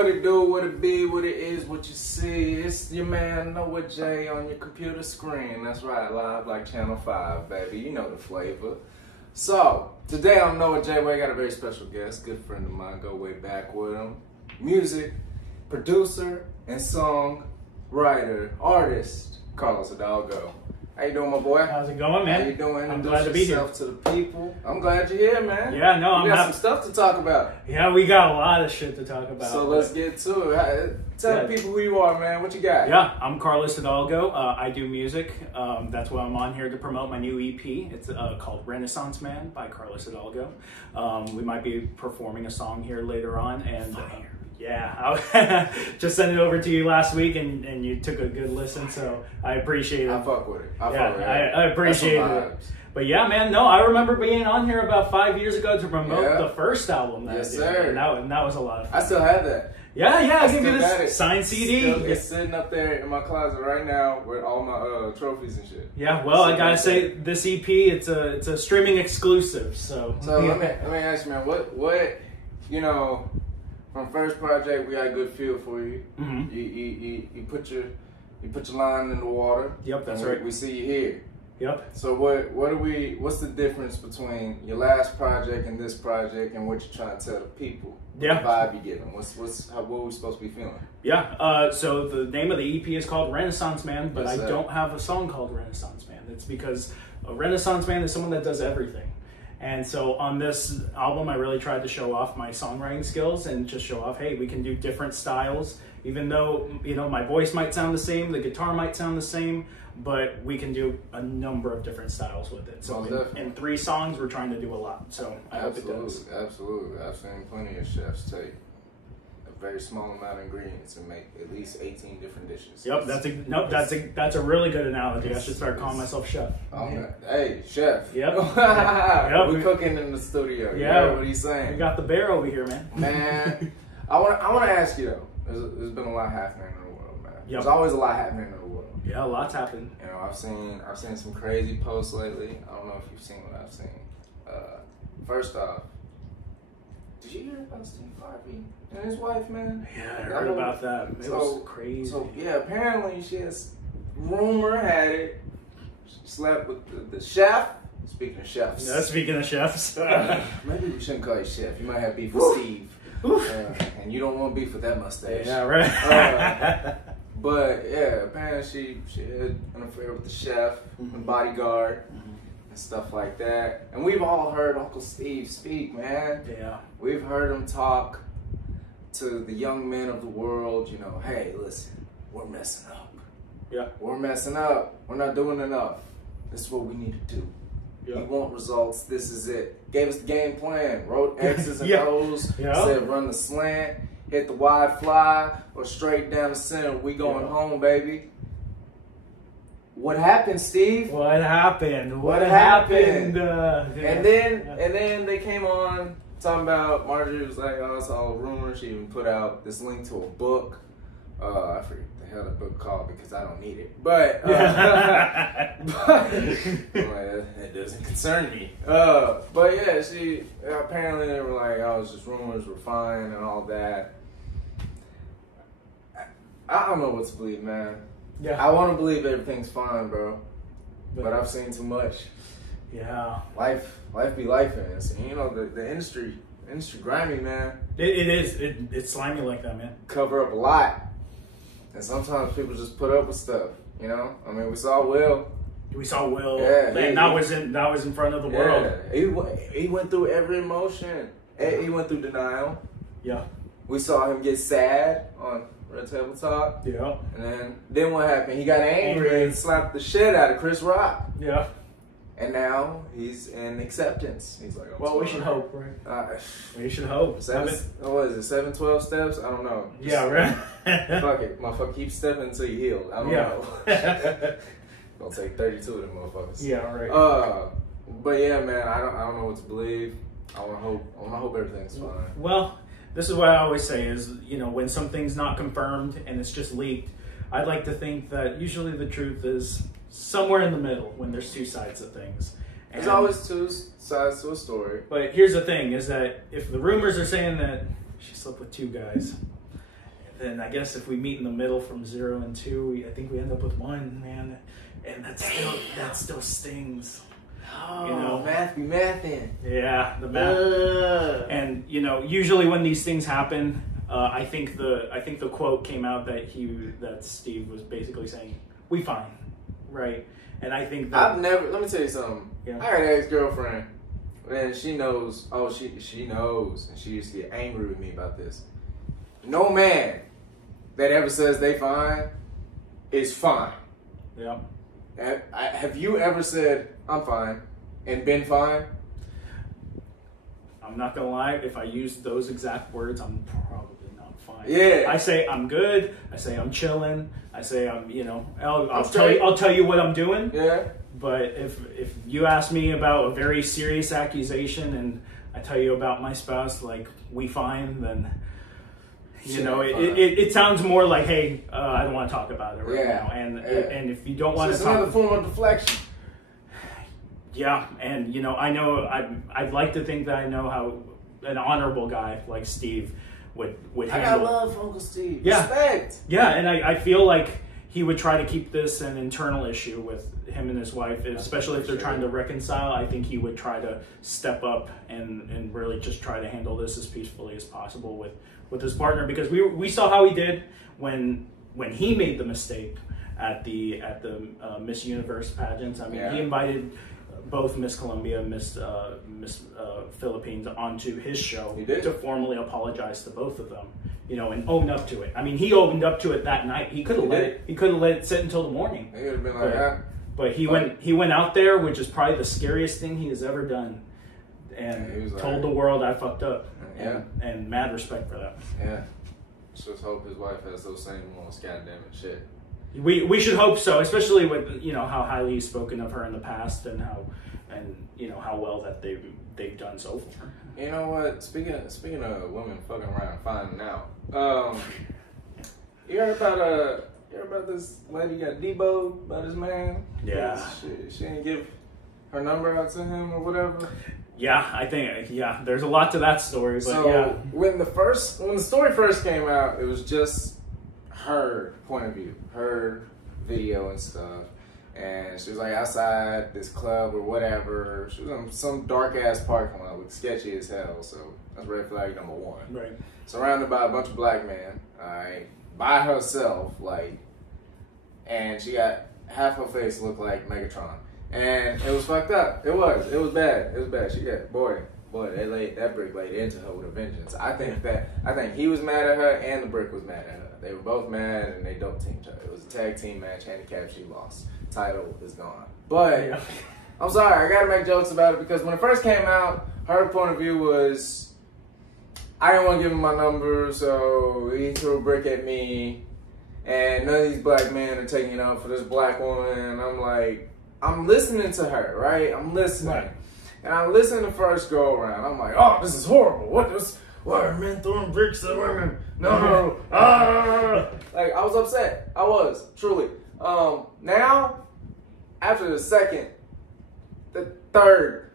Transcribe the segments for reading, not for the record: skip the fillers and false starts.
What it do, what it be, what it is, what you see. It's your man Noah J on your computer screen. That's right, live like Channel 5, baby. You know the flavor. So, today on Noah J, we got a very special guest, good friend of mine, go way back with him. Music, producer, and songwriter, artist, Hildalgo. How you doing, my boy? How's it going, man? How you doing? I'm glad to be here. To the people. I'm glad you're here, man. Yeah, no, we got some stuff to talk about. Yeah, we got a lot of shit to talk about. So let's get to it. Tell the people who you are, man. What you got? Yeah, I'm Hildalgo. I do music. That's why I'm on here to promote my new EP. It's called Renaissance Man by Hildalgo. We might be performing a song here later on, and yeah, I just sent it over to you last week, and you took a good listen, so I appreciate it. I fuck with it. I appreciate it. But yeah, man, no, I remember being on here about 5 years ago to promote the first album that I did. Sir. And that was a lot of fun. I still have that. Yeah, I give you this signed CD. It's sitting up there in my closet right now with all my trophies and shit. Yeah, well, I gotta say, this EP, it's a streaming exclusive, so. So let me ask you, man, what you know, from first project, we got a good feel for you. Mm-hmm. You put your line in the water. Yep, that's right. We see you here. Yep. So what's the difference between your last project and this project, and what you're trying to tell the people? Yeah. The vibe you give them. What are we supposed to be feeling? Yeah. So the name of the EP is called Renaissance Man, but I sir. don't have a song called Renaissance Man. It's because a Renaissance Man is someone that does everything. And so on this album, I really tried to show off my songwriting skills and just show off, hey, we can do different styles. Even though, you know, my voice might sound the same, the guitar might sound the same, but we can do a number of different styles with it. So in 3 songs, we're trying to do a lot. So I hope it does. Absolutely. I've seen plenty of chefs take a very small amount of ingredients and make at least 18 different dishes. Yep, that's a really good analogy. I should start calling myself chef. Hey, chef. Yep. We're cooking in the studio. Yeah. You know what he's saying? We got the bear over here, man. Man, I want to ask you though. There's been a lot happening in the world, man. Yep. There's always a lot happening in the world. Yeah, a lot's happened. You know, I've seen some crazy posts lately. I don't know if you've seen what I've seen. First off, did you hear about Steve Harvey and his wife, man? Yeah, I heard about that. It was crazy. So yeah, apparently rumor had it, she slept with the chef. Speaking of chefs. Yeah, speaking of chefs. Maybe we shouldn't call you chef. You might have beef with Steve. And you don't want beef with that mustache. Yeah, right. But yeah, apparently she had an affair with the chef and bodyguard and stuff like that. And we've all heard Uncle Steve speak, man. Yeah. We've heard him talk to the young men of the world, you know, hey, listen, we're messing up. Yeah. We're messing up. We're not doing enough. This is what we need to do. Yeah. We want results. This is it. Gave us the game plan. Wrote X's and O's. Said run the slant, hit the wide fly, or straight down the center. We going home, baby. What happened, Steve? What happened? What happened? And then they came on talking about Marjorie was like, oh, it's all a rumor. She even put out this link to a book. I forget the hell the book called because I don't need it. But, it doesn't concern me. But yeah, she apparently they were like, oh, it's just rumors, we're fine and all that. I don't know what to believe, man. Yeah. I want to believe everything's fine, bro. But I've seen too much. Yeah. Life be life in this. And you know, the industry grimy, man. It is. It's slimy like that, man. Cover up a lot. And sometimes people just put up with stuff, you know? I mean, we saw Will. Yeah. Man, that was in front of the world. He went through every emotion. He went through denial. Yeah. We saw him get sad on Red Table Talk. Yeah. And then what happened? He got angry and slapped the shit out of Chris Rock. Yeah. And now he's in acceptance. He's like, well, we should hope, right? We should hope. What is it? 7, 12 steps? I don't know. Yeah, right. Fuck it, motherfucker. Keep stepping until you heal. I don't know. Gonna take 32 of them motherfuckers. Yeah, right. But yeah, man, I don't know what to believe. I wanna hope everything's fine. Well, this is what I always say is, you know, when something's not confirmed and it's just leaked, I'd like to think that usually the truth is somewhere in the middle when there's 2 sides of things. There's always 2 sides to a story. But here's the thing, is that if the rumors are saying that she slept with 2 guys, then I guess if we meet in the middle from 0 and 2, I think we end up with 1, man. And that still stings. Oh, you know, math be mathin'. Yeah, the math. And you know, usually when these things happen, I think the quote came out that Steve was basically saying, "We fine," right? And I think that let me tell you something. Yeah. I had an ex-girlfriend, and she knows. Oh, she knows, and she used to get angry with me about this. No man that ever says they fine is fine. Yeah. Have you ever said I'm fine and been fine? I'm not gonna lie. If I use those exact words, I'm probably not fine. Yeah. I say I'm good. I say I'm chilling. I say I'm, you know, I'll tell you what I'm doing. Yeah. But if you ask me about a very serious accusation and I tell you about my spouse, like we fine, then you know it sounds more like, hey, I don't want to talk about it right now. And if you don't want to talk, it's another form of deflection. Yeah, and you know, I'd like to think that I know how an honorable guy like Steve would handle. I got love for Uncle Steve. Yeah. Respect. Yeah, and I feel like he would try to keep this an internal issue with him and his wife, especially if they're trying to reconcile. I think he would try to step up and really just try to handle this as peacefully as possible with his partner, because we saw how he did when he made the mistake at the Miss Universe pageants. I mean, he invited both Miss Colombia and Miss Philippines onto his show to formally apologize to both of them, you know, and own up to it. I mean, he opened up to it that night. He could have let it sit until the morning. He would have been like that. But he went out there, which is probably the scariest thing he has ever done, and told the world I fucked up. Yeah. And mad respect for that. Yeah. Let's just hope his wife has those same ones. Goddamn it, shit. We should hope so, especially with, you know, how highly he's spoken of her in the past, and you know how well that they've done so far. You know what? Speaking of women fucking around and finding out, you heard about this lady got deboed by this man? Yeah. She didn't give her number out to him or whatever. Yeah, I think there's a lot to that story. But so when the story first came out, it was just her point of view, her video and stuff, and she was like outside this club or whatever. She was in some dark ass parking lot, looked sketchy as hell. So that's red flag number 1. Right. Surrounded by a bunch of black men, alright, by herself, like, and she got half her face looked like Megatron, and it was fucked up. It was bad. It was bad. She got boy, that brick laid into her with a vengeance. I think he was mad at her and the brick was mad at her. They were both mad and they dope teamed her. It was a tag team match, handicap, she lost. Title is gone. But I'm sorry, I gotta make jokes about it because when it first came out, her point of view was, I didn't want to give him my number, so he threw a brick at me, and none of these black men are taking it out for this black woman. And I'm like, I'm listening to her, right? I'm listening. Right. And I listened the first go around. I'm like, oh, this is horrible. Why are men throwing bricks at women? No. Like, I was upset. I was, truly. Now, after the second, the third,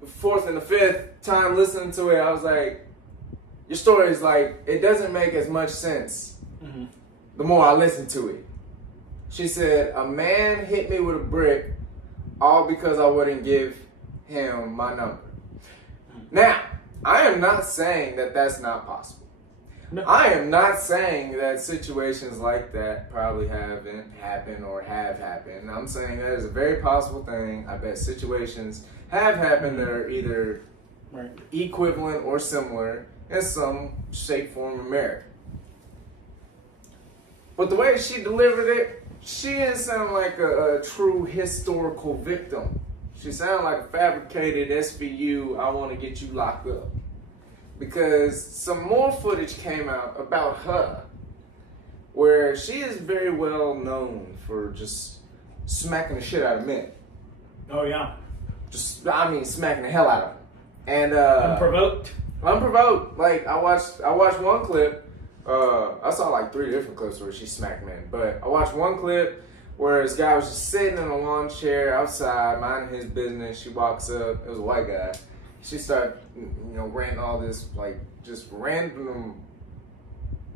the fourth, and the fifth time listening to it, I was like, your story is like, it doesn't make as much sense the more I listen to it. She said, a man hit me with a brick all because I wouldn't give him my number. Now, I am not saying that that's not possible. No. I am not saying that situations like that probably haven't happened or have happened. I'm saying that is a very possible thing. I bet situations have happened that are either equivalent or similar in some shape, form, or merit. But the way she delivered it, she didn't sound like a true historical victim. She sounded like a fabricated SVU, I want to get you locked up. Because some more footage came out about her where she is very well known for just smacking the shit out of men. Oh, yeah. Smacking the hell out of them. And unprovoked. Like, I watched one clip. I saw like 3 different clips where she smacked men, but I watched one clip where this guy was just sitting in a lawn chair outside, minding his business. She walks up. It was a white guy. She started, ranting all this, like, just random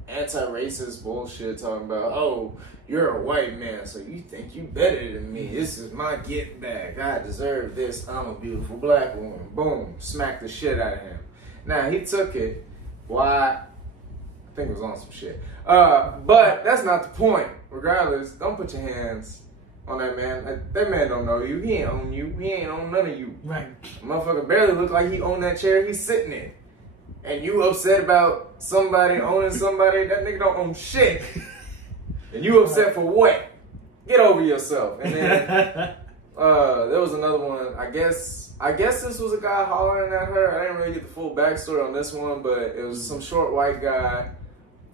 anti-racist bullshit talking about, oh, you're a white man, so you think you better than me. This is my get back. I deserve this. I'm a beautiful black woman. Boom. Smack the shit out of him. Now, he took it. Why? I think it was on some shit. But that's not the point. Regardless, don't put your hands on that man. That man don't know you. He ain't own you. He ain't own none of you. Right. Motherfucker barely look like he owned that chair he's sitting in. And you upset about somebody owning somebody, that nigga don't own shit. And you upset for what? Get over yourself. And then there was another one. I guess this was a guy hollering at her. I didn't really get the full backstory on this one, but it was some short white guy.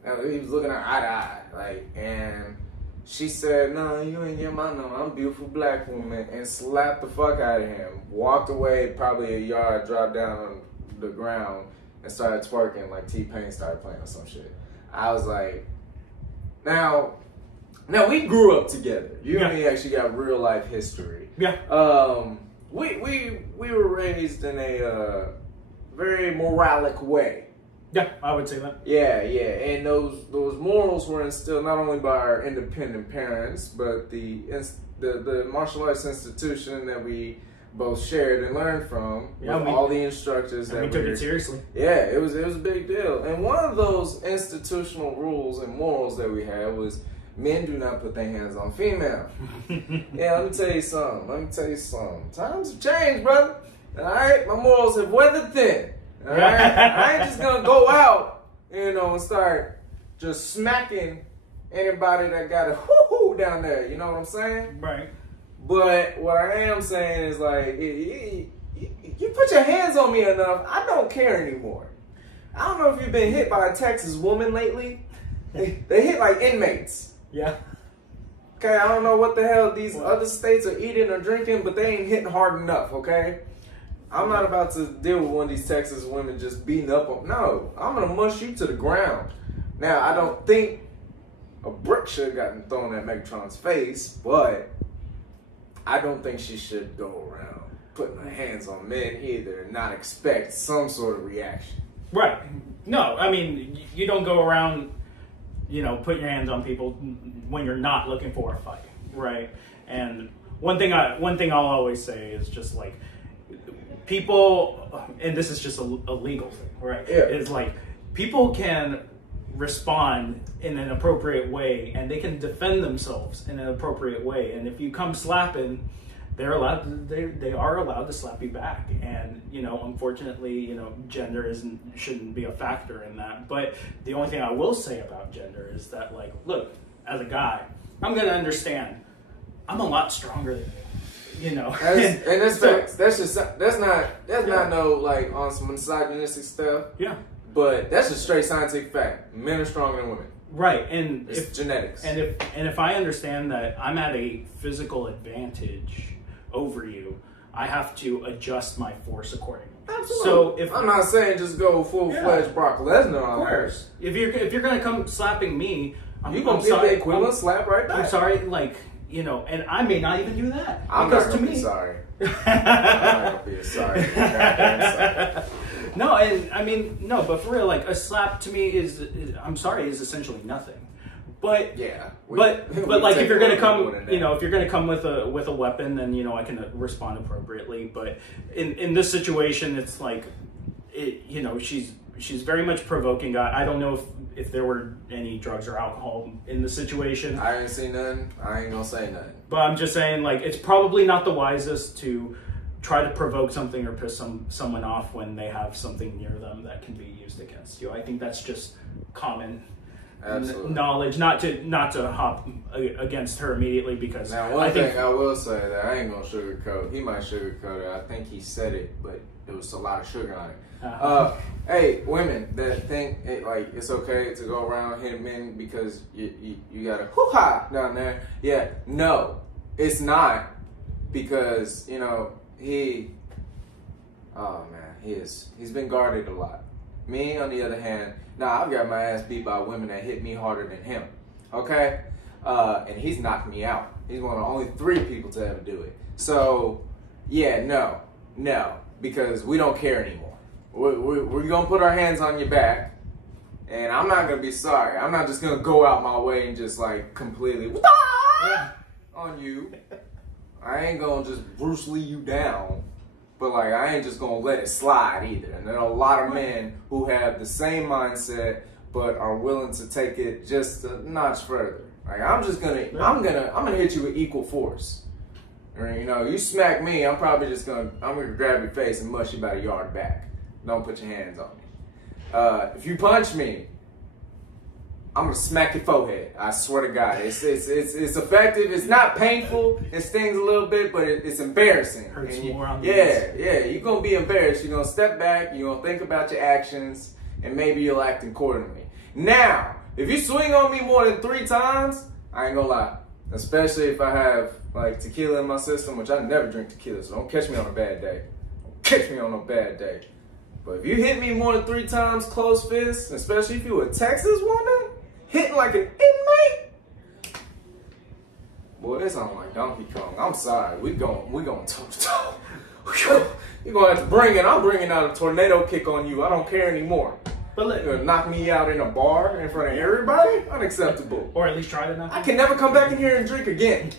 He was looking at eye to eye, like, and she said, "No, you ain't get my number. I'm a beautiful black woman," and slapped the fuck out of him. Walked away probably a yard, dropped down on the ground, and started twerking like T-Pain started playing or some shit. I was like, now we grew up together. You and me actually got real life history. Yeah. We were raised in a very moralic way. Yeah, I would say that. Yeah, and those morals were instilled not only by our independent parents, but the martial arts institution that we both shared and learned from. Yeah, all the instructors that we took it seriously. Yeah, it was a big deal. And one of those institutional rules and morals that we had was men do not put their hands on female. Yeah, let me tell you something. Times have changed, brother. All right, my morals have weathered thin. All right, I ain't just gonna go out, and start just smacking anybody that got a hoo-hoo down there. You know what I'm saying? Right. But what I am saying is, like, you put your hands on me enough, I don't care anymore. I don't know if you've been hit by a Texas woman lately. They hit like inmates. Yeah. Okay, I don't know what the hell these other states are eating or drinking, but they ain't hitting hard enough, okay? I'm not about to deal with one of these Texas women just beating up on. No, I'm gonna mush you to the ground. Now, I don't think a brick should have gotten thrown at Megatron's face, but I don't think she should go around putting her hands on men either and not expect some sort of reaction. Right. No, I mean, you don't go around, putting your hands on people when you're not looking for a fight, right? And one thing I'll always say is just like, people, and this is just a legal thing, right? Yeah. Is like, people can respond in an appropriate way and they can defend themselves in an appropriate way. And if you come slapping, they are allowed to slap you back. And, unfortunately, gender shouldn't be a factor in that. But the only thing I will say about gender is that, like, look, as a guy, I'm going to understand. I'm a lot stronger than you. And that's facts. That's not no, like, on some misogynistic stuff. Yeah. But that's a straight scientific fact. Men are stronger than women. Right, and it's genetics. And if I understand that I'm at a physical advantage over you, I have to adjust my force accordingly. Absolutely. So if I'm not saying just go full-fledged Brock Lesnar on that. Of course. If you're gonna come slapping me, you're gonna get the equivalent slap right back. I'm sorry, like, and I may not even do that. I'm not gonna be sorry. I'm not gonna be sorry. No, and I mean, no, but for real, like, a slap to me is essentially nothing. But yeah, but like, if you're gonna come, if you're gonna come with a weapon, then I can respond appropriately. But in this situation, it's like, she's very much provoking. I don't know if there were any drugs or alcohol in the situation. I ain't seen none. I ain't gonna say nothing. But I'm just saying, like, it's probably not the wisest to try to provoke something or piss someone off when they have something near them that can be used against you. I think that's just common knowledge. Not to hop against her immediately, because now one thing I will say that I ain't gonna sugarcoat. He might sugarcoat it. I think he said it, but there was a lot of sugar on it. Hey, women that think it's okay to go around hitting men because you got a hoo-ha down there. Yeah, no, it's not, because he's been guarded a lot. Me, on the other hand, I've got my ass beat by women that hit me harder than him. Okay? And he's knocked me out. He's one of only 3 people to ever do it. So, yeah, no, because we don't care anymore. We're going to put our hands on your back, And I'm not gonna be sorry. I'm not just gonna go out my way and just like completely on you. I ain't gonna just Bruce Lee you down, but like I ain't just gonna let it slide either. And there are a lot of men who have the same mindset, but are willing to take it just a notch further. Like I'm gonna hit you with equal force. Or, you know, you smack me, I'm gonna grab your face and mush you about a yard back. Don't put your hands on me. If you punch me, I'm gonna smack your forehead. I swear to God, it's effective. It's not painful. It stings a little bit, but it's embarrassing. Hurts more on the yeah. You're gonna be embarrassed. You're gonna step back. You're gonna think about your actions, and maybe you'll act accordingly. Now, if you swing on me more than 3 times, I ain't gonna lie. Especially if I have like tequila in my system, which I never drink tequila, so don't catch me on a bad day. Don't catch me on a bad day. But if you hit me more than 3 times, close fist, especially if you a Texas woman, hitting like an inmate, boy, it sounds like Donkey Kong. I'm sorry, we going toe to toe. You're gonna have to bring it. I'm bringing out a tornado kick on you. I don't care anymore. But You're gonna knock me out in a bar in front of everybody? Unacceptable. Or at least try to knock. I can never come back in here and drink again.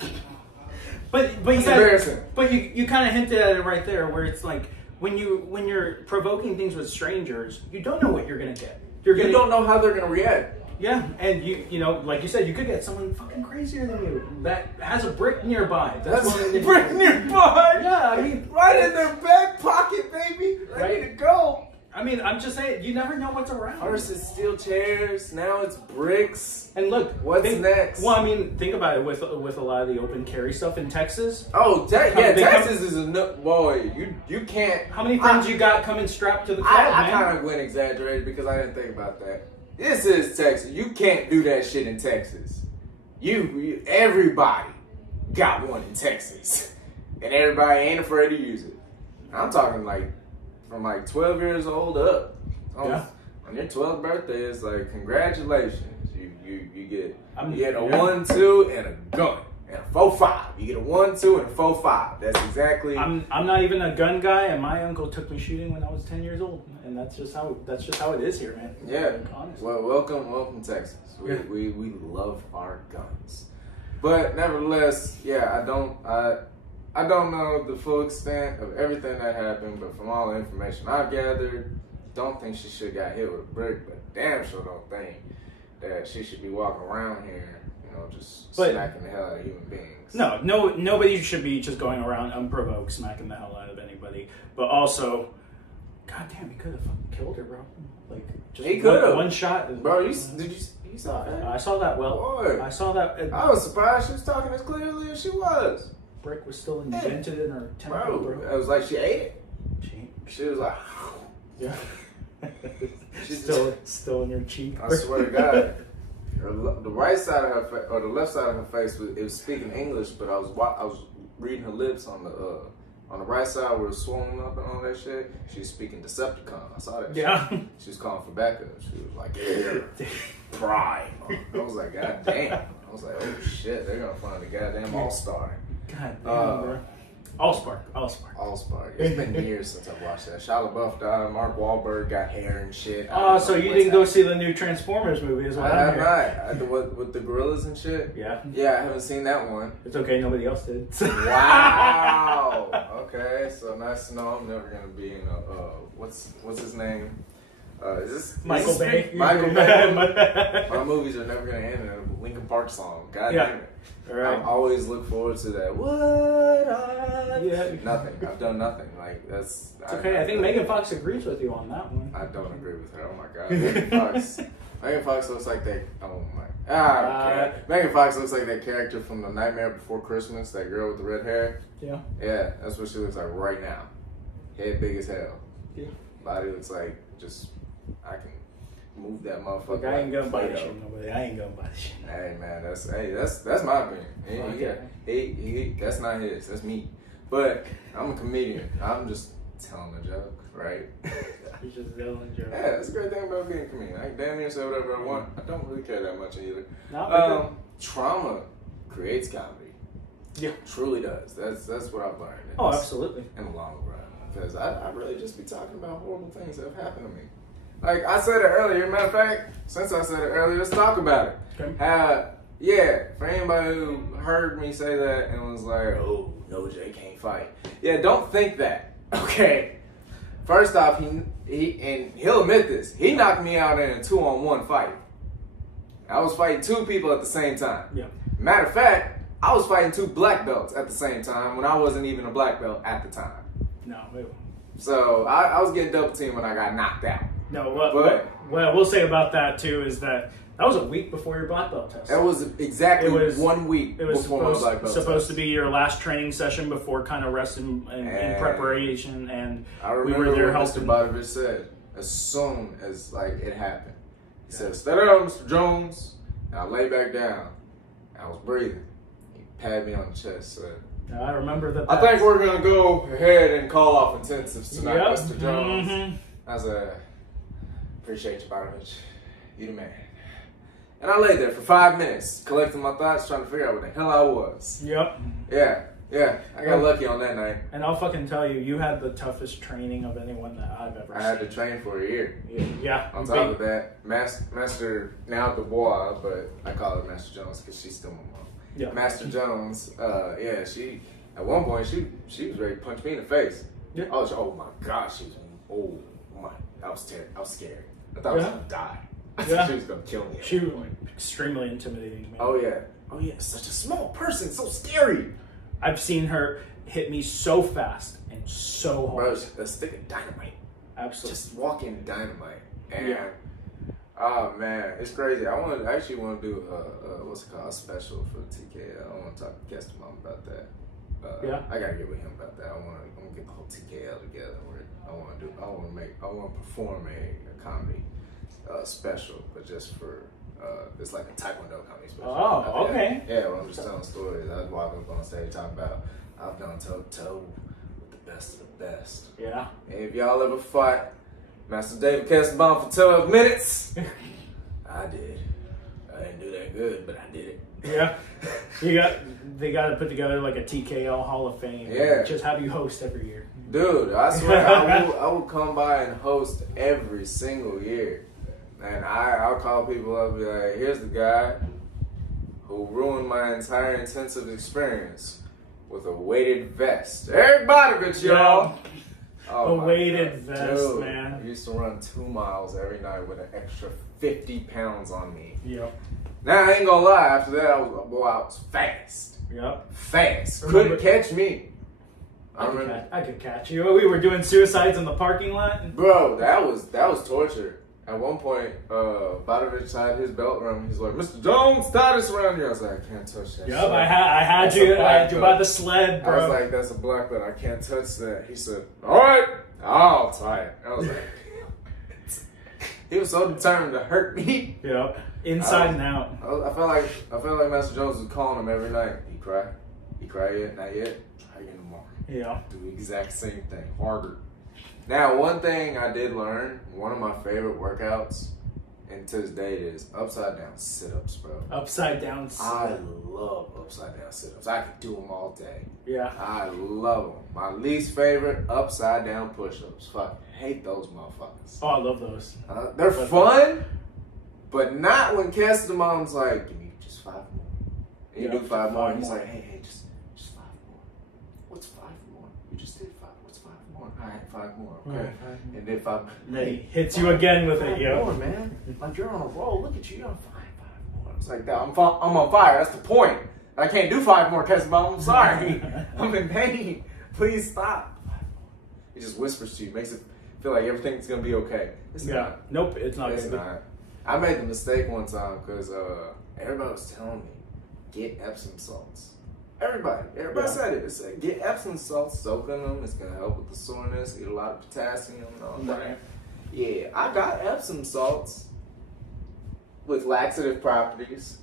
But it's embarrassing. But you kind of hinted at it right there, where it's like when you're provoking things with strangers, you don't know what you're gonna get. You don't know how they're gonna react. Yeah, and you know, like you said, you could get someone fucking crazier than you that has a brick nearby. That's a brick nearby. Yeah, I mean, right in their back pocket, baby, ready to go. I mean, I'm just saying, you never know what's around. First it's steel chairs, now it's bricks. And look, what's next? Well, I mean, think about it with a lot of the open carry stuff in Texas. Oh, Texas is a boy. You can't. How many friends you got coming strapped to the club, man? I kind of went exaggerated because I didn't think about that. This is Texas. You can't do that shit in Texas. Everybody got one in Texas, and everybody ain't afraid to use it. I'm talking like from like 12 years old up. Yeah. On your 12th birthday, it's like congratulations. You get a 1-2 and a gun and a 4-5. You get a 1-2 and a 4-5. That's exactly. I'm not even a gun guy, and my uncle took me shooting when I was 10 years old, and that's just how it is here, man. Yeah. Like, honestly. Well, welcome Texas. We love our guns, but nevertheless, yeah, I don't know the full extent of everything that happened, but from all the information I've gathered, don't think she should have got hit with a brick, but damn sure don't think that she should be walking around here, you know, just smacking the hell out of human beings. No, nobody should be just going around unprovoked smacking the hell out of anybody. But also, goddamn, he could have fucking killed her, bro. Like, just he could have one shot. Bro, you saw that? I saw that. Well, Boy. I saw that. I was surprised she was talking as clearly as she was. Brick was still indented in her temple, bro. It was like she ate it. She was like, yeah. She's still in her cheek. I swear to God, the right side of her face or the left side of her face was speaking English, but I was reading her lips on the right side where it was swollen up and all that shit. She was speaking Decepticon. I saw that. Yeah. Shit. She was calling for backup. She was like, yeah, prime. I was like, God damn. I was like, oh shit, they're gonna find a goddamn all-star. God damn, bro. Allspark. It's been years since I've watched that. Shia LaBeouf died. Mark Wahlberg got hair and shit. Oh, so you didn't go see the new Transformers movie as well? I have not. With the gorillas and shit? Yeah. Yeah, I haven't seen that one. It's okay, nobody else did. Wow. Okay, so nice to know I'm never gonna be in a what's his name? Is this Michael Bay? Michael Bay. My movies are never gonna end in a Linkin Park song. God damn it. Right. I always look forward to that. Nothing. I've done nothing. Like it's okay. I think Megan Fox agrees with you on that one. I don't agree with her. Oh my God, Megan Fox looks like that. Oh my. Megan Fox looks like that character from The Nightmare Before Christmas. That girl with the red hair. Yeah. Yeah, that's what she looks like right now. Head big as hell. Yeah. Body looks like just I can move that motherfucker. Look, I ain't gonna buy this shit, nobody. I ain't gonna buy this shit. Hey man, that's my opinion. He that's not his. That's me. But I'm a comedian. I'm just telling a joke, right? You're just telling a joke. Yeah, that's a great thing about being a comedian. I can damn near say whatever I want. I don't really care that much either. Trauma creates comedy. Yeah, truly does. That's what I've learned. Oh, absolutely. In the long run, because I really just be talking about horrible things that have happened to me. Like I said it earlier. Matter of fact, since I said it earlier, let's talk about it. Okay. Yeah, for anybody who heard me say that and was like, oh, no, Jay can't fight. Yeah, don't think that. Okay. First off, he'll admit this. He knocked me out in a 2-on-1 fight. I was fighting 2 people at the same time. Yeah. Matter of fact, I was fighting 2 black belts at the same time when I wasn't even a black belt at the time. No. So I was getting double teamed when I got knocked out. No. What I will say about that too is that was a week before your black belt test. That was exactly 1 week before my black belt supposed test. to be your last training session before kind of rest in preparation, and I remember we were there what helping. Mr. Bodovich said as soon as it happened. He said, "Stay down, Mr. Jones." And I lay back down. I was breathing. He patted me on the chest. Said, I remember that. I think we're gonna go ahead and call off intensives tonight, Yep. Mr. Jones. Mm-hmm. I said, appreciate you, Bodovich. You the man. And I lay there for 5 minutes, collecting my thoughts, trying to figure out what the hell I was. Yep. Yeah. I got lucky on that night. And I'll fucking tell you, you had the toughest training of anyone that I've ever seen. I had to train for a year. Yeah. On top of that, Master now Dubois, but I call her Master Jones because she's still my mom. Yeah. Master Jones, she at one point she was ready to punch me in the face. Yeah. Oh my gosh, I was scared. I thought I was gonna die. I thought she was gonna kill me. She was extremely intimidating to me. Oh yeah, such a small person, so scary. I've seen her hit me so fast and so hard. Bro, a stick of dynamite. Absolutely. Just walking dynamite. And oh man, it's crazy. I actually want to do what's it called, a special for TKL. I want to talk to Guest Mom about that. I gotta get with him about that. I want to get the whole TKL together. Where I want to perform a comedy special, but just for it's like a Taekwondo comedy special. Oh, okay. Yeah, well, I'm just telling stories. I'd walk up on stage talking about I've gone toe to toe with the best of the best. Yeah. And if y'all ever fought Master David Castellbon for 12 minutes, I did. I didn't do that good, but I did it. Yeah. They got to put together like a TKL Hall of Fame. Yeah. Just have you host every year. Dude, I swear I would come by and host every single year. And I'll call people up and be like, here's the guy who ruined my entire intensive experience with a weighted vest. Eric Bodovich, y'all. Oh, a weighted vest, dude, man. I used to run 2 miles every night with an extra 50 pounds on me. Yep. Now, I ain't gonna lie, after that, I was fast. Yep. Fast. Couldn't catch me. I could catch you. We were doing suicides in the parking lot. Bro, that was torture. At one point, Bodovich tied his belt around me. He's like, Mr. Jones, tie this around you. I was like, I can't touch that. Yep, I had you by the sled, bro. I was like, that's a black belt. I can't touch that. He said, all right, I'll tie it. I was like, he was so determined to hurt me. Yep, inside and out. I felt like Master Jones was calling him every night. He cried yet? Not yet? Try again tomorrow. Yeah. Do the exact same thing, harder. Now, one thing I did learn, one of my favorite workouts, and to this day, is upside down sit-ups, bro. Upside down sit-ups. I love upside down sit-ups. I could do them all day. Yeah. I love them. My least favorite, upside down push-ups. Fuck, hate those motherfuckers. Oh, I love those. They're fun, but not when Castellbon's like, give me just 5 more. And you do 5 more, and he's like, hey, just 5 more. What's 5 more? You just did 5. What's 5 more? All right, 5 more. Okay. And then 5. He hits you again with it, yo. 5 more, man. Like you're on a roll. Look at you. You're on 5 more. It's like that. I'm on fire. That's the point. I can't do 5 more, Castellbon. I'm sorry. I'm in pain. Please stop. He just whispers to you, makes it feel like everything's gonna be okay. It's not. Nope, it's not. It's not. I made the mistake one time because everybody was telling me, get Epsom salts. Everybody said it. It said, get Epsom salts, soak in them. It's gonna help with the soreness. Eat a lot of potassium and all that. Right. Yeah, I got Epsom salts with laxative properties.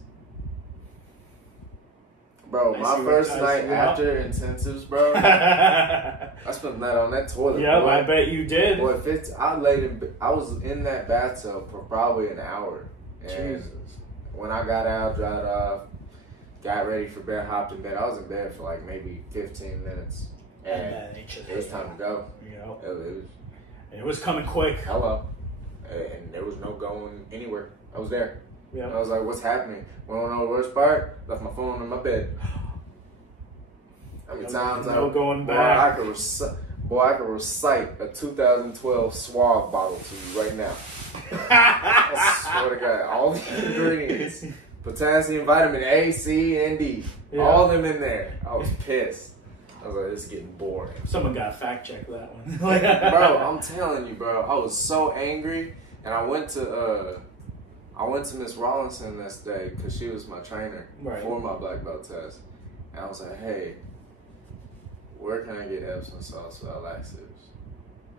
Bro, my first night after intensives, bro, I spent the night on that toilet. Yeah, boy. I bet you did. Boy, I was in that bathtub for probably an hour. And Jesus. when I got out, dried off, got ready for bed, hopped in bed. I was in bed for like maybe 15 minutes. And then it was time to go. You know, It was it was coming quick. hello. and there was no going anywhere. I was there. Yeah. And I was like, what's happening? Went on the worst part, left my phone in my bed. How many times going back. I could recite a 2012 Suave bottle to you right now. I swear to God, all the ingredients. Potassium, vitamin A, C, and D. Yeah. All of them in there. I was pissed. I was like, this is getting boring. Someone got to fact check that one. Bro, I'm telling you, bro. I was so angry, and I went to Miss Rollinson this day because she was my trainer for my black belt test. And I was like, hey, where can I get Epsom salts without laxatives?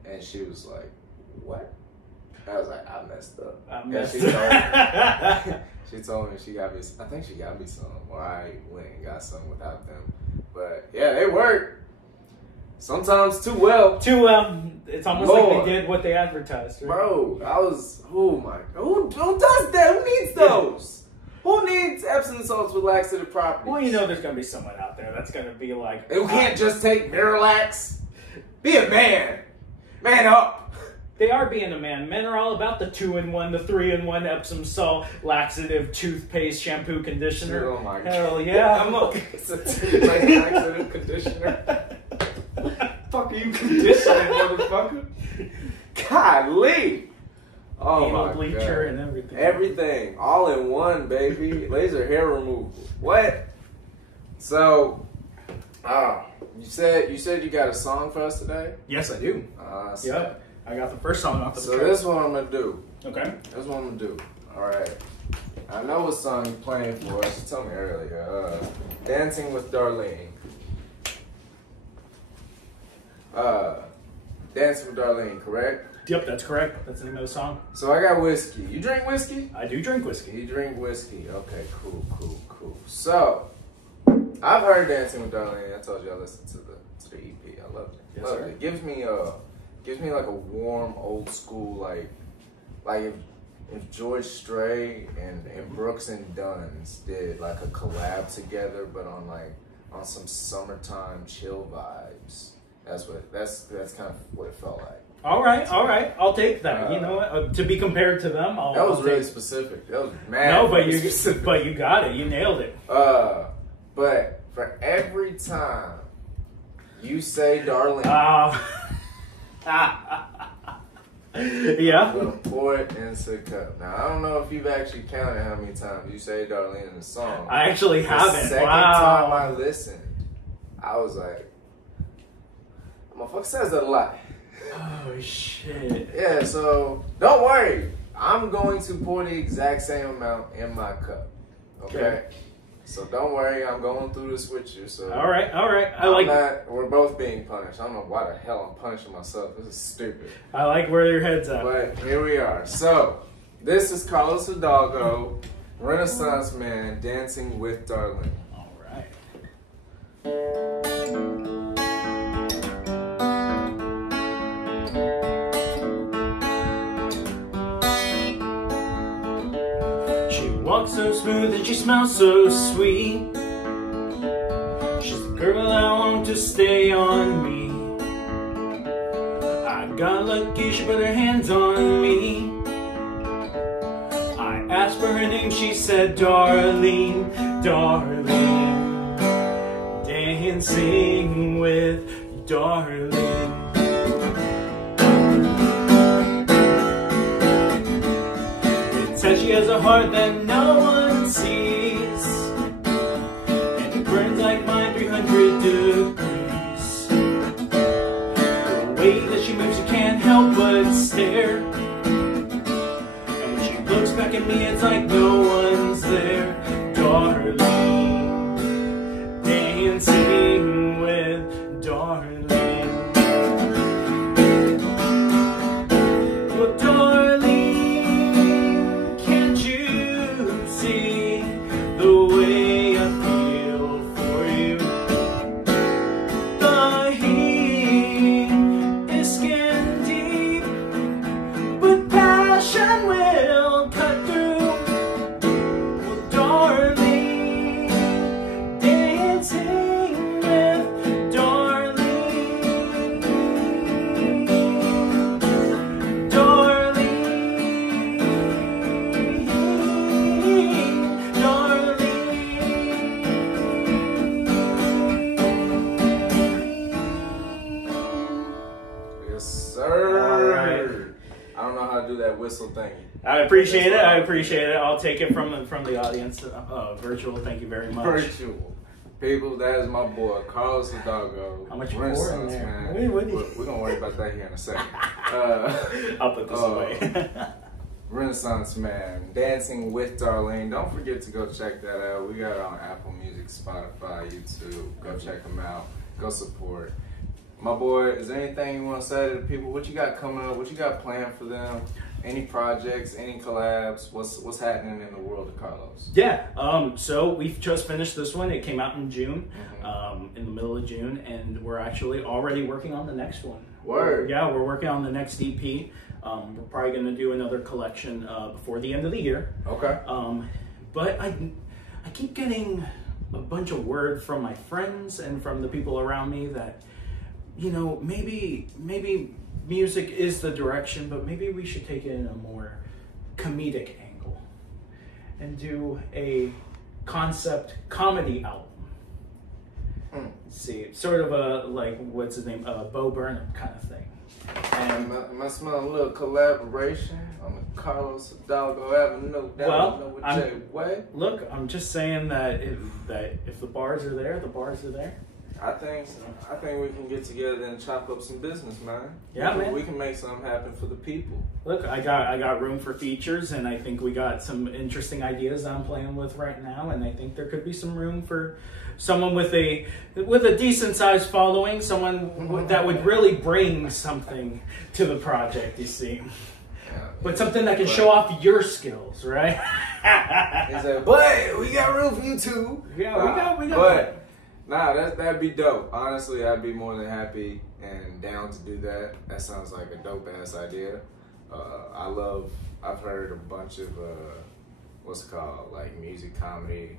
And she was like, what? I was like, I messed up. She told me she got me, I think she got me some, or I went and got some without them. But yeah, they work. Sometimes too well. Too well. It's almost like they did what they advertised. Right? Bro, who does that? Who needs those? Who needs Epsom salts with laxative properties? Well, you know there's going to be someone out there that's going to be like... You can't just take Miralax. Be a man. Man up. They are being a man. Men are all about the 2-in-1, the 3-in-1 Epsom salt, laxative, toothpaste, shampoo, conditioner. Oh my God. Hell yeah. It's a toothpaste laxative conditioner. Fuck are you conditioning, motherfucker? Golly. Oh my bleacher God. And everything. Everything. All in one, baby. Laser hair removal. What? So, you said you got a song for us today? Yes, I do. Yep. I got the first song off the track. So this is what I'm going to do. Okay. This is what I'm going to do. All right. I know what song you're playing for us. You told me earlier. Dancing with Darlene. Dancing with Darlene, correct? Yep, that's correct. That's the name of the song. So I got whiskey. You drink whiskey? I do drink whiskey. You drink whiskey. Okay, cool. So, I've heard Dancing with Darlene. I told you I listened to the EP. I loved it. Yes, loved sir. It. Gives me like a warm, old school, like if George Strait and Brooks and Dunn's did like a collab together, but on some summertime chill vibes. That's kind of what it felt like. All right. I'll take that. You know what? To be compared to them, that was really specific. That was mad. No, but you got it. You nailed it. But for every time you say Darlene, yeah, I'm gonna pour it into the cup. Now I don't know if you've actually counted how many times you say Darlene in the song. I actually haven't. The second time I listened, I was like, motherfucker says that a lot. Oh shit. Yeah, so don't worry. I'm going to pour the exact same amount in my cup. Okay? So don't worry, I'm going through this with you. So all right. We're both being punished. I don't know why the hell I'm punishing myself. This is stupid. I like where your head's at. But here we are. So this is Carlos Hidalgo, Renaissance Man, Dancing with Darlene. All right. Walks so smooth and she smells so sweet. She's the girl I want to stay on me. I got lucky, she put her hands on me. I asked for her name, she said Darlene, Darlene. Dancing with Darlene. Says she has a heart that no one sees, and it burns like mine 300 degrees. The way that she moves, you can't help but stare, and when she looks back at me, it's like no one's there. Darlene, dancing with Darlene. Well, Darlene, whistle thingy. I appreciate it. I appreciate it. I'll take it from the audience. Virtual. Thank you very much. Virtual. People, that is my boy, Carlos Hildalgo. How much Renaissance more in there? man. We're gonna worry about that here in a second. I'll put this away. Renaissance man, Dancing with Darlene. Don't forget to go check that out. We got it on Apple Music, Spotify, YouTube. Go check them out. Go support. My boy, is there anything you want to say to the people? What you got coming up? What you got planned for them? Any projects? Any collabs? What's happening in the world of Carlos? Yeah. So we've just finished this one. It came out in June, in the middle of June, and we're actually already working on the next one. Word. Yeah, we're working on the next EP. We're probably going to do another collection before the end of the year. Okay. But I keep getting a bunch of word from my friends and from the people around me that, you know, maybe music is the direction, but maybe we should take it in a more comedic angle and do a concept comedy album. Let's see, sort of a, like, what's his name, Bo Burnham kind of thing. And am I smelling a little collaboration on the Carlos Hidalgo Avenue down with Jay Way? Look, I'm just saying that if the bars are there, the bars are there. I think we can get together and chop up some business, man. Yeah, man. We can make something happen for the people. Look, I got room for features, and I think we got some interesting ideas I'm playing with right now, and I think there could be some room for someone with a decent sized following, someone that would really bring something to the project. You see. But something that can show off your skills, right? He said, but we got room for you too. Yeah, we got. But nah, that'd be dope. Honestly, I'd be more than happy and down to do that. That sounds like a dope ass idea. I've heard a bunch of what's it called, like music comedy,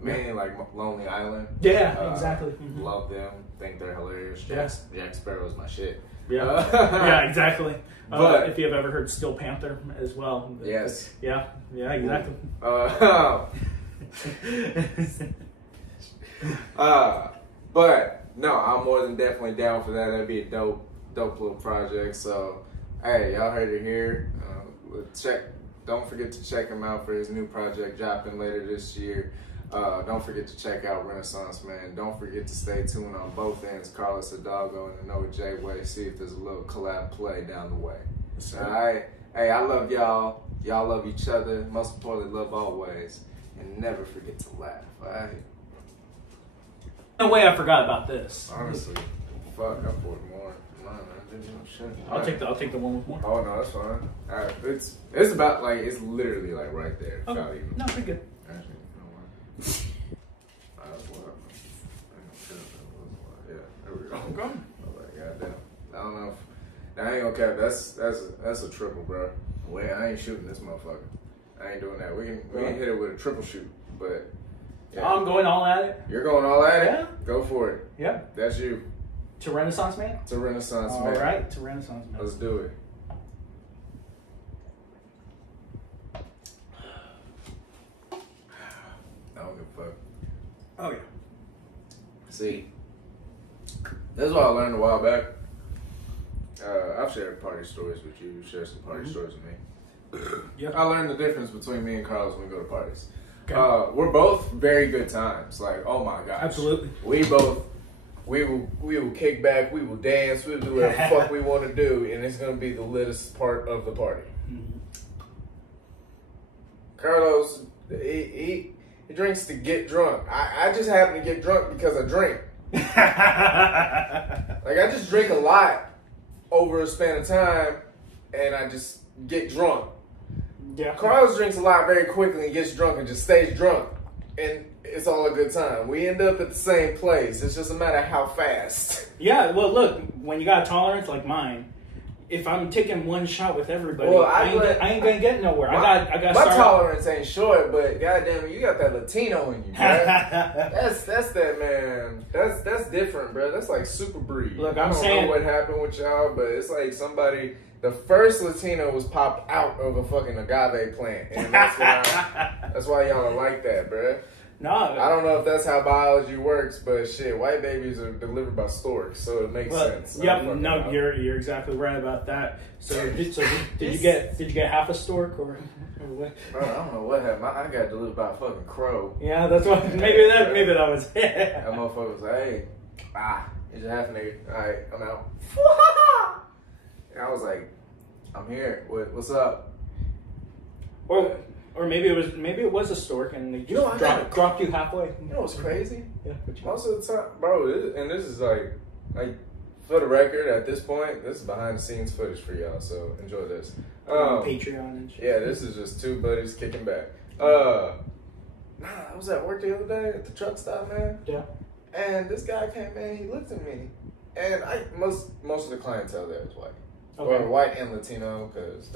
mainly like Lonely Island. Yeah, exactly. Love them. Think they're hilarious. Jack Sparrow's my shit. Yeah, yeah, exactly. But if you've ever heard Steel Panther as well. Yes. Yeah, exactly. But no, I'm more than definitely down for that. That'd be a dope little project. So, hey, y'all heard it here. Don't forget to check him out for his new project dropping later this year. Don't forget to check out Renaissance Man. Don't forget to stay tuned on both ends, Carlos Hidalgo and the Noah J Way. See if there's a little collab play down the way. All right. Hey, I love y'all. Y'all love each other. Most importantly, love always. And never forget to laugh. All right. No way I forgot about this. Honestly, fuck, I poured more. I'll take the one with more. Oh no, that's fine. All right, it's about like it's literally like right there. Okay. No, pretty good. Actually, you know what? Yeah, there we go. Okay. Oh my goddamn. I don't know. I ain't gonna cap. That's a triple, bro. Wait, I ain't shooting this motherfucker. I ain't doing that. We can hit it with a triple shoot, but. Yeah. I'm going all at it. You're going all at it? Yeah. Go for it. Yeah. That's you. To Renaissance Man? To Renaissance Man. All right, to Renaissance Man. Let's do it. I don't give a fuck. Oh, yeah. See, this is what I learned a while back. I've shared party stories with you. You shared some party stories with me. Yep. I learned the difference between me and Carlos when we go to parties. Okay. We're both very good times. Like, oh my gosh. Absolutely. We will kick back, we will dance, we'll do whatever the fuck we want to do, and it's going to be the littest part of the party. Carlos, he drinks to get drunk. I just happen to get drunk because I drink. Like, I just drink a lot over a span of time, and I just get drunk. Yeah. Carlos drinks a lot very quickly and gets drunk and just stays drunk. And it's all a good time. We end up at the same place. It's just a matter of how fast. Yeah, well, look, when you got a tolerance like mine, if I'm taking one shot with everybody, Well, I ain't gonna get nowhere. I got. My tolerance ain't short, but goddamn, you got that Latino in you, bro. that's that, man. That's different, bro. That's like super breed. Look, I don't know what happened with y'all, but it's like somebody. The first Latino was popped out of a fucking agave plant, and that's why y'all are like that, bro. No. I don't know if that's how biology works, but shit, white babies are delivered by storks, so it makes sense. Yep. No, you're exactly right about that. So did you get half a stork or what? Bro, I don't know what happened. I got delivered by a fucking crow. Yeah, that's what. Maybe that was it. That motherfucker was like, hey, here's your half nigga. All right, I'm out. And I was like, I'm here. What's up? Or maybe it was a stork and they just dropped you halfway. You know what's crazy? Yeah. Most of the time, bro, and this is like for the record, at this point, this is behind the scenes footage for y'all, so enjoy this. Patreon and shit. Yeah, this is just two buddies kicking back. I was at work the other day at the truck stop, man. Yeah. And this guy came in, he looked at me, and most of the clientele there is white. Okay. Or white and Latino, because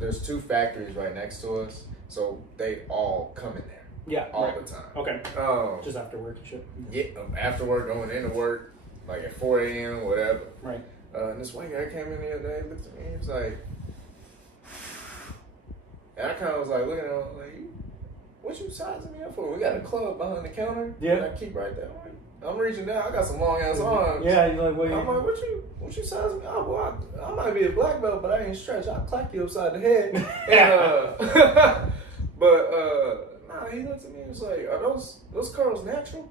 there's two factories right next to us, so they all come in there. Yeah. All the time. Okay. Just after work and shit. Yeah, after work, going into work, like at 4 a.m., whatever. Right. And this white guy came in the other day, looked at me, he was like, and I kind of was like looking at him, like, what you sizing me up for? We got a club behind the counter. Yeah. And I keep right there. I'm reaching down. I got some long ass arms. Yeah, you're like, I'm like, what you sizing me? Oh, well, I might be a black belt, but I ain't stretch. I'll clap you upside the head. And, nah, he looked at me and was like, are those curls natural?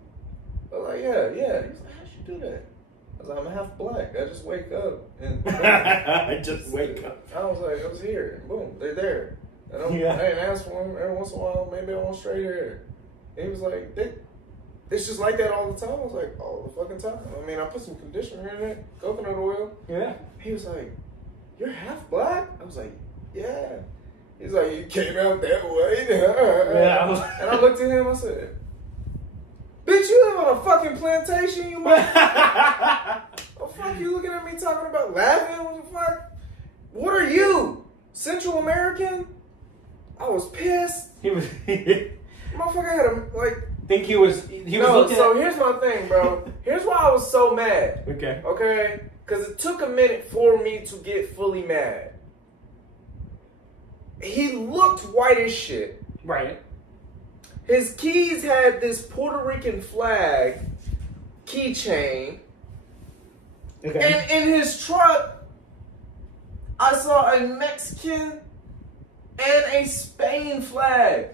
I was like, yeah. He was like, how'd you do that? I was like, I'm half black. I just wake up and I just wake up. I was like, I was here. Boom, they're there. And I didn't ask for them. Every once in a while, maybe I want straight hair. And he was like, it's just like that all the time. I was like, all the fucking time. I mean, I put some conditioner in it, coconut oil. Yeah. He was like, you're half black? I was like, yeah. He's like, you came out that way? Yeah. And I looked at him, I said, bitch, you live on a fucking plantation, you motherfucker. Oh, fuck, you looking at me talking about laughing? What the fuck? What are you? Central American? I was pissed. Motherfucker had him, like... Think he was looking so here's my thing, bro. Here's why I was so mad. Okay. Okay? Because it took a minute for me to get fully mad. He looked white as shit. Right. His keys had this Puerto Rican flag keychain. Okay. And in his truck, I saw a Mexican and a Spain flag.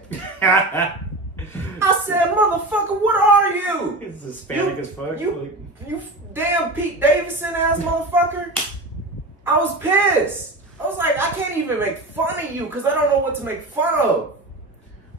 I said, motherfucker, what are you? It's Hispanic as fuck. You damn Pete Davidson ass motherfucker. I was pissed. I was like, I can't even make fun of you because I don't know what to make fun of.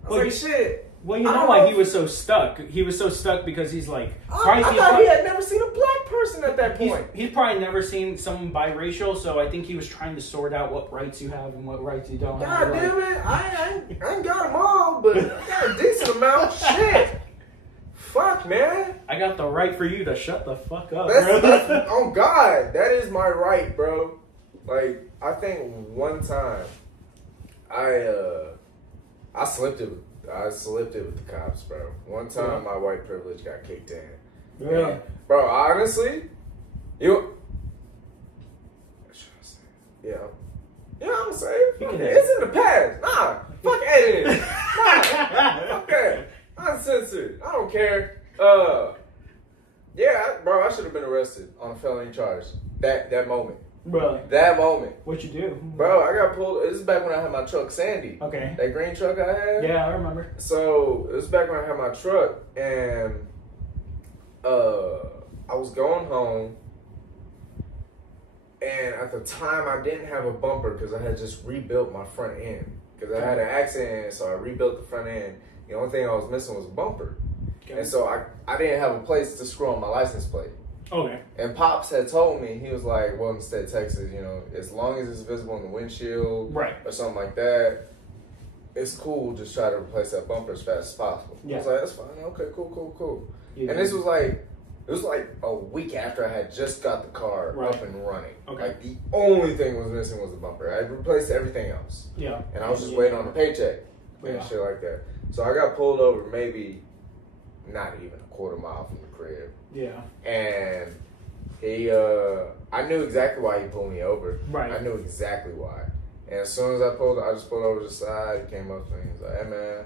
I was like, shit. Well, you know why he was so stuck? He was so stuck because he's like... I thought he had never seen a black person at that point. He's probably never seen someone biracial, so I think he was trying to sort out what rights you have and what rights you don't have. God damn it. I ain't got them all, but I got a decent amount. Shit. Fuck, man. I got the right for you to shut the fuck up, that's, oh, God. That is my right, bro. Like, I think one time I slipped it with the cops, bro. One time my white privilege got kicked in. Yeah. And, bro, honestly, yeah, I'm saying, it's in the past. Nah, fuck editing. Fuck that. Uncensored. I don't care. Yeah, bro, I should have been arrested on a felony charge. That moment. Really? That moment. What'd you do? Bro, I got pulled. This is back when I had my truck, Sandy. Okay. That green truck I had. Yeah, I remember. So, it was back when I had my truck, and I was going home, and at the time I didn't have a bumper because I had just rebuilt my front end. Because I had an accident, so I rebuilt the front end. The only thing I was missing was a bumper. Okay. And so I didn't have a place to screw on my license plate. Okay. And Pops had told me, he was like, well, in the state of Texas, you know, as long as it's visible in the windshield or something like that, it's cool. Just try to replace that bumper as fast as possible. Yeah. I was like, that's fine. Okay, cool. Yeah, and this was like, it was like a week after I had just got the car up and running. Okay. Like, the only thing was missing was the bumper. I had replaced everything else. Yeah. And I was just waiting on a paycheck and shit like that. So I got pulled over maybe not even a quarter mile from the crib. Yeah. And he, I knew exactly why he pulled me over. Right. I knew exactly why. And as soon as I just pulled over to the side, he came up to me. He was like, hey, man,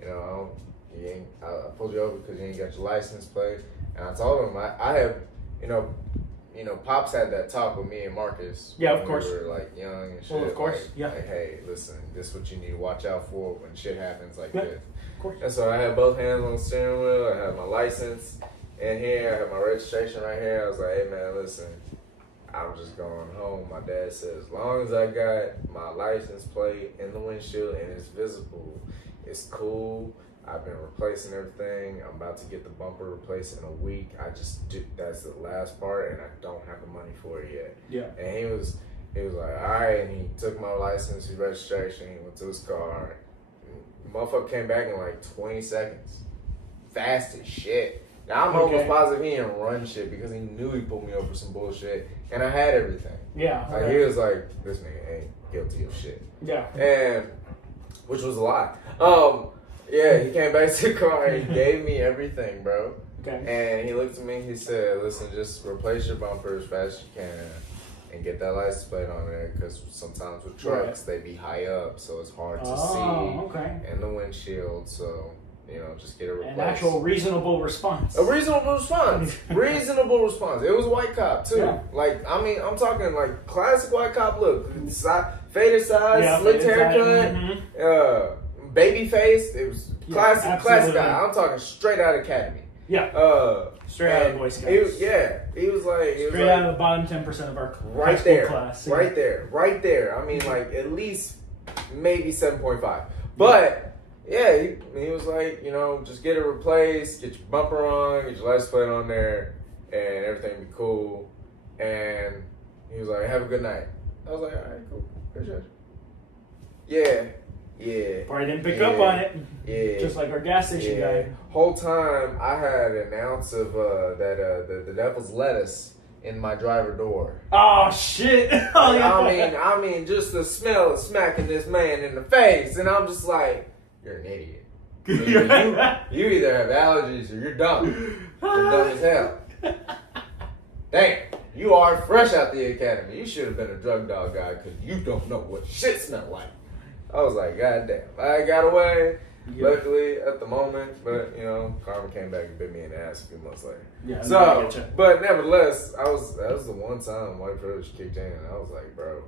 you know, I pulled you over because you ain't got your license plate. And I told him I have, you know, Pops had that talk with me and Marcus. Yeah, of when course. We were like young and shit. Well, of course, like, yeah. Like, hey, listen, this is what you need to watch out for when shit happens like Yeah, this. of course. And so I had both hands on the steering wheel. I had my license in here. I had my registration right here. I was like, hey man, listen, I'm just going home. My dad said, as long as I got my license plate in the windshield and it's visible, it's cool. I've been replacing everything. I'm about to get the bumper replaced in a week. That's the last part, and I don't have the money for it yet. Yeah. And he was like, all right, and he took my license, his registration, he went to his car. And motherfucker came back in like 20 seconds. Fast as shit. Now I'm almost positive he didn't run shit because he knew he pulled me over for some bullshit, and I had everything. Yeah. Like he was like, this nigga ain't guilty of shit. Yeah. And which was a lie. Yeah, he came back to the car and he gave me everything, bro. Okay. And he looked at me and he said, listen, just replace your bumper as fast as you can and get that license plate on there because sometimes with trucks, they be high up, so it's hard to see in the windshield. So, just get it replaced. An actual reasonable response. A reasonable response. Reasonable response. It was white cop, too. Yeah. Like, I mean, I'm talking like classic white cop look. Faded sides, slicked haircut, baby face. It was classic guy. I'm talking straight out of Academy. Yeah. Straight out of Boy Scouts. He was like straight out of the bottom 10% of our right high school there, class. Right there. I mean, like at least maybe 7.5. But yeah, he was like, just get it replaced, get your bumper on, get your license plate on there, and everything be cool. And he was like, have a good night. I was like, all right, cool. Appreciate you. Yeah. Probably didn't pick up on it. Yeah. Just like our gas station guy. Whole time I had an ounce of the devil's lettuce in my driver door. Oh shit! Oh, yeah. I mean, just the smell of smacking this man in the face, and I'm just like, you're an idiot. You either have allergies or you're dumb. You're dumb as hell. Damn. You are fresh out the academy. You should have been a drug dog guy because you don't know what shit smell like. I was like, God damn. I got away, luckily, at the moment. But, karma came back and bit me in the ass a few months later. Yeah, so, but nevertheless, that was the one time white privilege kicked in. And I was like, bro,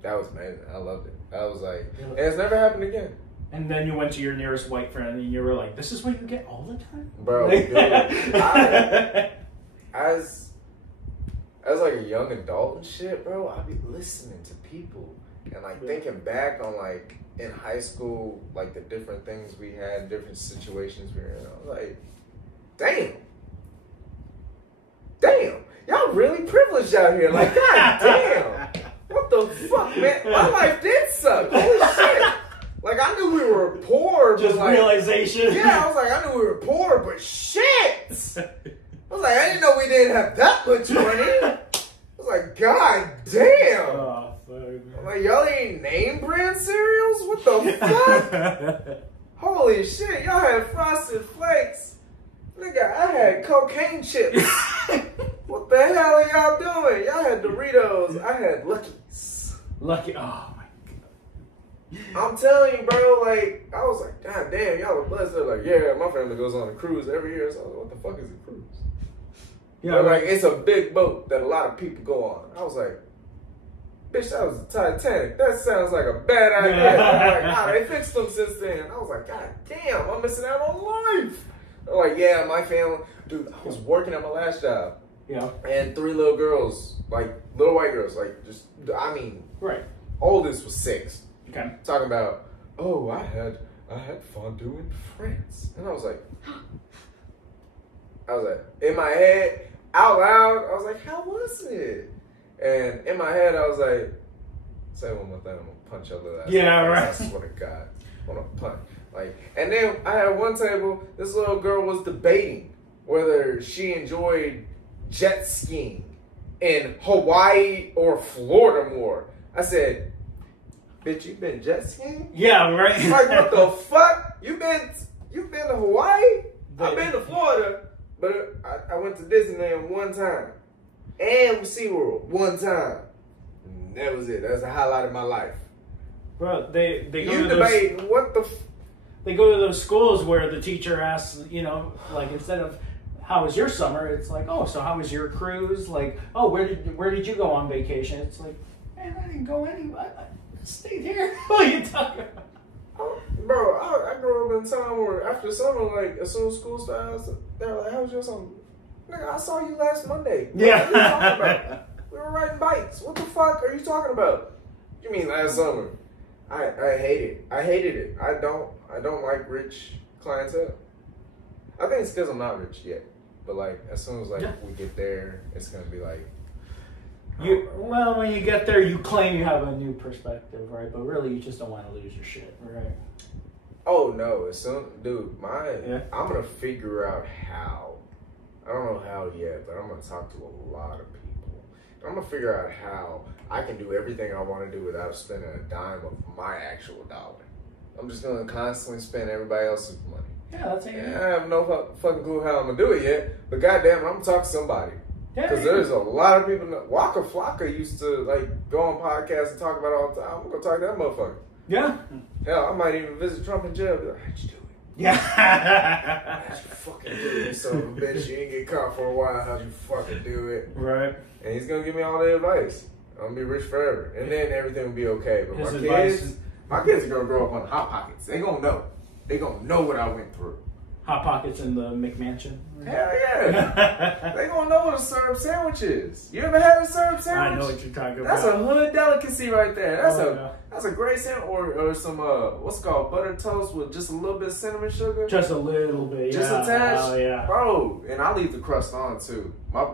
that was amazing. I loved it. I was like, and it's never happened again. And then you went to your nearest white friend and you were like, this is what you get all the time? Bro, dude, as like a young adult and shit, bro, I'd be listening to people and like thinking back on like in high school, like the different things we had, different situations we were in. I was like, damn, y'all really privileged out here. Like, god damn, what the fuck, man? My life did suck. Holy shit. Like, I knew we were poor, but just like, realization. Yeah, I was like, I knew we were poor, but shit. I was like, I didn't know we didn't have that much money. I was like, god damn. Oh, fuck. I'm like, y'all ain't name brand cereals? What the fuck? Holy shit, y'all had Frosted Flakes. Nigga, I had cocaine chips. What the hell are y'all doing? Y'all had Doritos. I had Luckies. Lucky. Oh, my God. I'm telling you, bro, like, I was like, god damn, y'all are blessed. They're like, yeah, my family goes on a cruise every year. So I was like, what the fuck is a cruise? Yeah, but like, it's a big boat that a lot of people go on. I was like, bitch, that was the Titanic. That sounds like a bad idea. I'm like, nah, they fixed them since then. I was like, god damn, I'm missing out on life. They're like, yeah, my family, dude, I was working at my last job. Yeah. And 3 little girls, like, little white girls, like, just, I mean, right. Oldest was 6. Okay. Talking about, oh, I had fondue in France. And I was like, in my head, out loud, I was like, how was it? And in my head, I was like, say one more thing, I'm gonna punch your little ass. Yeah, right. I swear to God, I'm gonna punch. Like, and then I had one table, this little girl was debating whether she enjoyed jet skiing in Hawaii or Florida more. I said, bitch, you been jet skiing? Yeah, right. Like, what the fuck? You been to Hawaii? I've been to Florida, but I went to Disneyland one time. And SeaWorld one time. And that was it. That was the highlight of my life. Bro, they go you to debating what the They go to those schools where the teacher asks, you know, like instead of how was your summer, it's like, oh, so how was your cruise? Like, oh, where did you go on vacation? It's like, man, I didn't go anywhere. I stayed here. What are you talking about? Bro, I grew up in a time where after summer, like as soon as school starts, they're like, "How was your summer?" Nigga, I saw you last Monday. Yeah. What are you talking about? We were riding bikes. What the fuck are you talking about? You mean last summer? I hate it. I hated it. I don't like rich clientele. I think it's because I'm not rich yet. But like as soon as like we get there, it's gonna be like well, when you get there, you claim you have a new perspective, right? But really, you just don't want to lose your shit, right? Oh no, as soon, dude, I'm gonna figure out how. I don't know how yet, but I'm gonna talk to a lot of people. I'm gonna figure out how I can do everything I want to do without spending a dime of my actual dollar. I'm just gonna constantly spend everybody else's money. Yeah, that's it. I have no fucking clue how I'm gonna do it yet, but goddamn, I'm gonna talk to somebody. Because there's a lot of people. Waka Flocka used to like go on podcasts and talk about it all the time. I'm gonna talk to that motherfucker. Yeah. Hell, I might even visit Trump in jail. Be like, how'd you do it? Yeah. How'd you fucking do it, you son of a bitch? You didn't get caught for a while. How'd you fucking do it? Right. And he's gonna give me all the advice. I'm gonna be rich forever, and then everything will be okay. But my kids are gonna grow up on Hot Pockets. They gonna know. They gonna know what I went through. Hot Pockets in the McMansion. Hell yeah. They gonna know what a syrup sandwich is. You ever had a syrup sandwich? I know what you're talking That's about. a hood delicacy right there. Yeah. That's a great sandwich. Or some what's it called, buttered toast with just a little bit of cinnamon sugar. Just a little bit, Just a touch. Oh yeah. Bro, and I leave the crust on too. My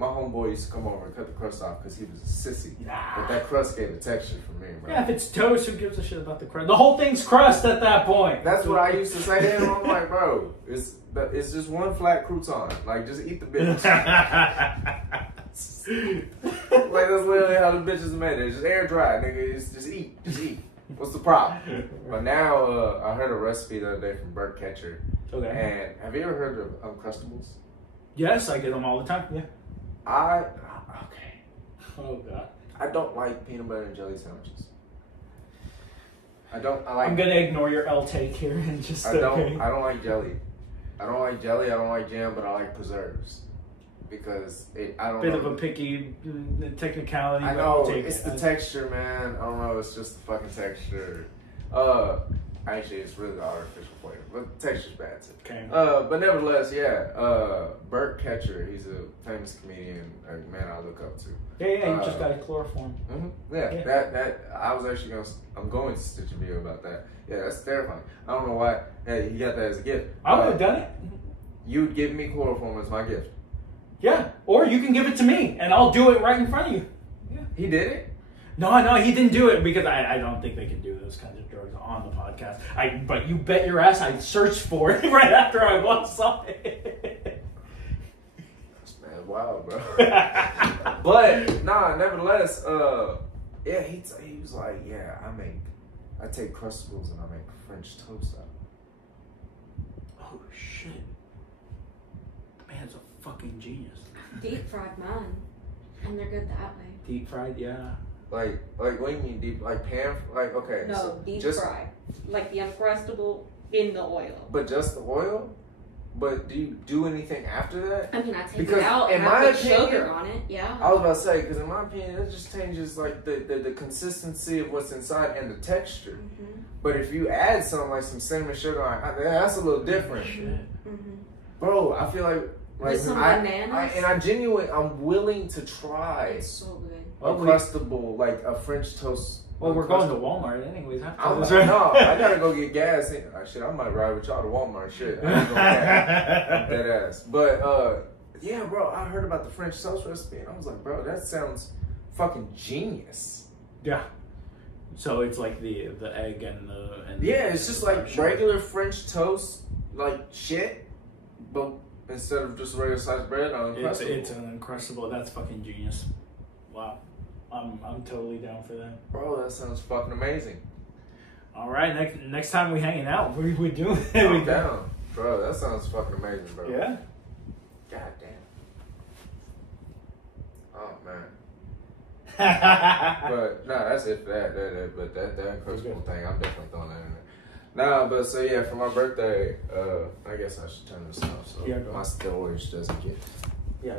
homeboy used to come over and cut the crust off because he was a sissy. But that crust gave a texture for me, bro. Yeah, if it's toast, who gives a shit about the crust? The whole thing's crust at that point. That's what I used to say to him. I'm like, bro, it's just one flat crouton. Like, just eat the bitch. Like, that's literally how the bitch is made. It's just air dry, nigga. Just eat. Just eat. What's the problem? But now, I heard a recipe the other day from Burt Ketcher. Okay. And have you ever heard of Uncrustables? Yes, I get them all the time. Yeah. Okay. Oh god. I don't like peanut butter and jelly sandwiches. I'm gonna ignore your L take here and just. I don't like jelly. I don't like jelly. I don't like jam, but I like preserves because I don't. Bit know. of a picky technicality. I know it's the texture, man. I don't know. It's just the fucking texture. Actually, it's really the artificial flavor, but the texture's bad too. Okay. But nevertheless, yeah. Burt Ketcher, he's a famous comedian, a man I look up to. Yeah, you just got a chloroform. Mm-hmm. Yeah, that I was actually I'm going to stitch a video about that. Yeah, that's terrifying. I don't know why. Hey, he got that as a gift. I would have done it. You'd give me chloroform as my gift. Yeah, or you can give it to me, and I'll do it right in front of you. Yeah. He did it? No, he didn't do it because I don't think they can do those kinds of drugs on the podcast. But you bet your ass I searched for it right after I once saw it. This man's wild, bro. But nah, nevertheless, yeah, he was like, yeah, I take Crustables and I make French toast out. Oh shit. The man's a fucking genius. Deep fried mine. And they're good that way. Deep fried, yeah. Like what do you mean deep? Like pan? Like okay. No, so deep just, fried. Like the Uncrustable in the oil. But just the oil? But do you do anything after that? I mean, I take because it out and I put sugar on it. Yeah. I was about to say, because in my opinion, it just changes like the consistency of what's inside and the texture. Mm-hmm. But if you add something like some cinnamon sugar on it, that's a little different. Mm-hmm. Bro, I feel like with some bananas. I'm willing to try. It's so good. Uncrustable, like a French toast. Well, we're going to Walmart anyways. No, I gotta go get gas. Shit, I might ride with y'all to Walmart. Shit, I ain't gonna I'm dead ass. But yeah, bro, I heard about the French toast recipe, and I was like, bro, that sounds fucking genius. Yeah. So it's like the egg and yeah, it's just like regular French toast, like shit, but instead of just regular sliced bread, it's an Uncrustable. That's fucking genius. Wow. I'm totally down for that. Bro, that sounds fucking amazing. All right, next time we hanging out, we doing it. I'm down. Bro, that sounds fucking amazing, bro. Yeah. God damn. Oh, man. But, no, that's it for that. But that Uncrustable thing, I'm definitely throwing that in there. Nah, but so yeah, for my birthday, I guess I should turn this off so Yeah, go my storage doesn't get. Yeah,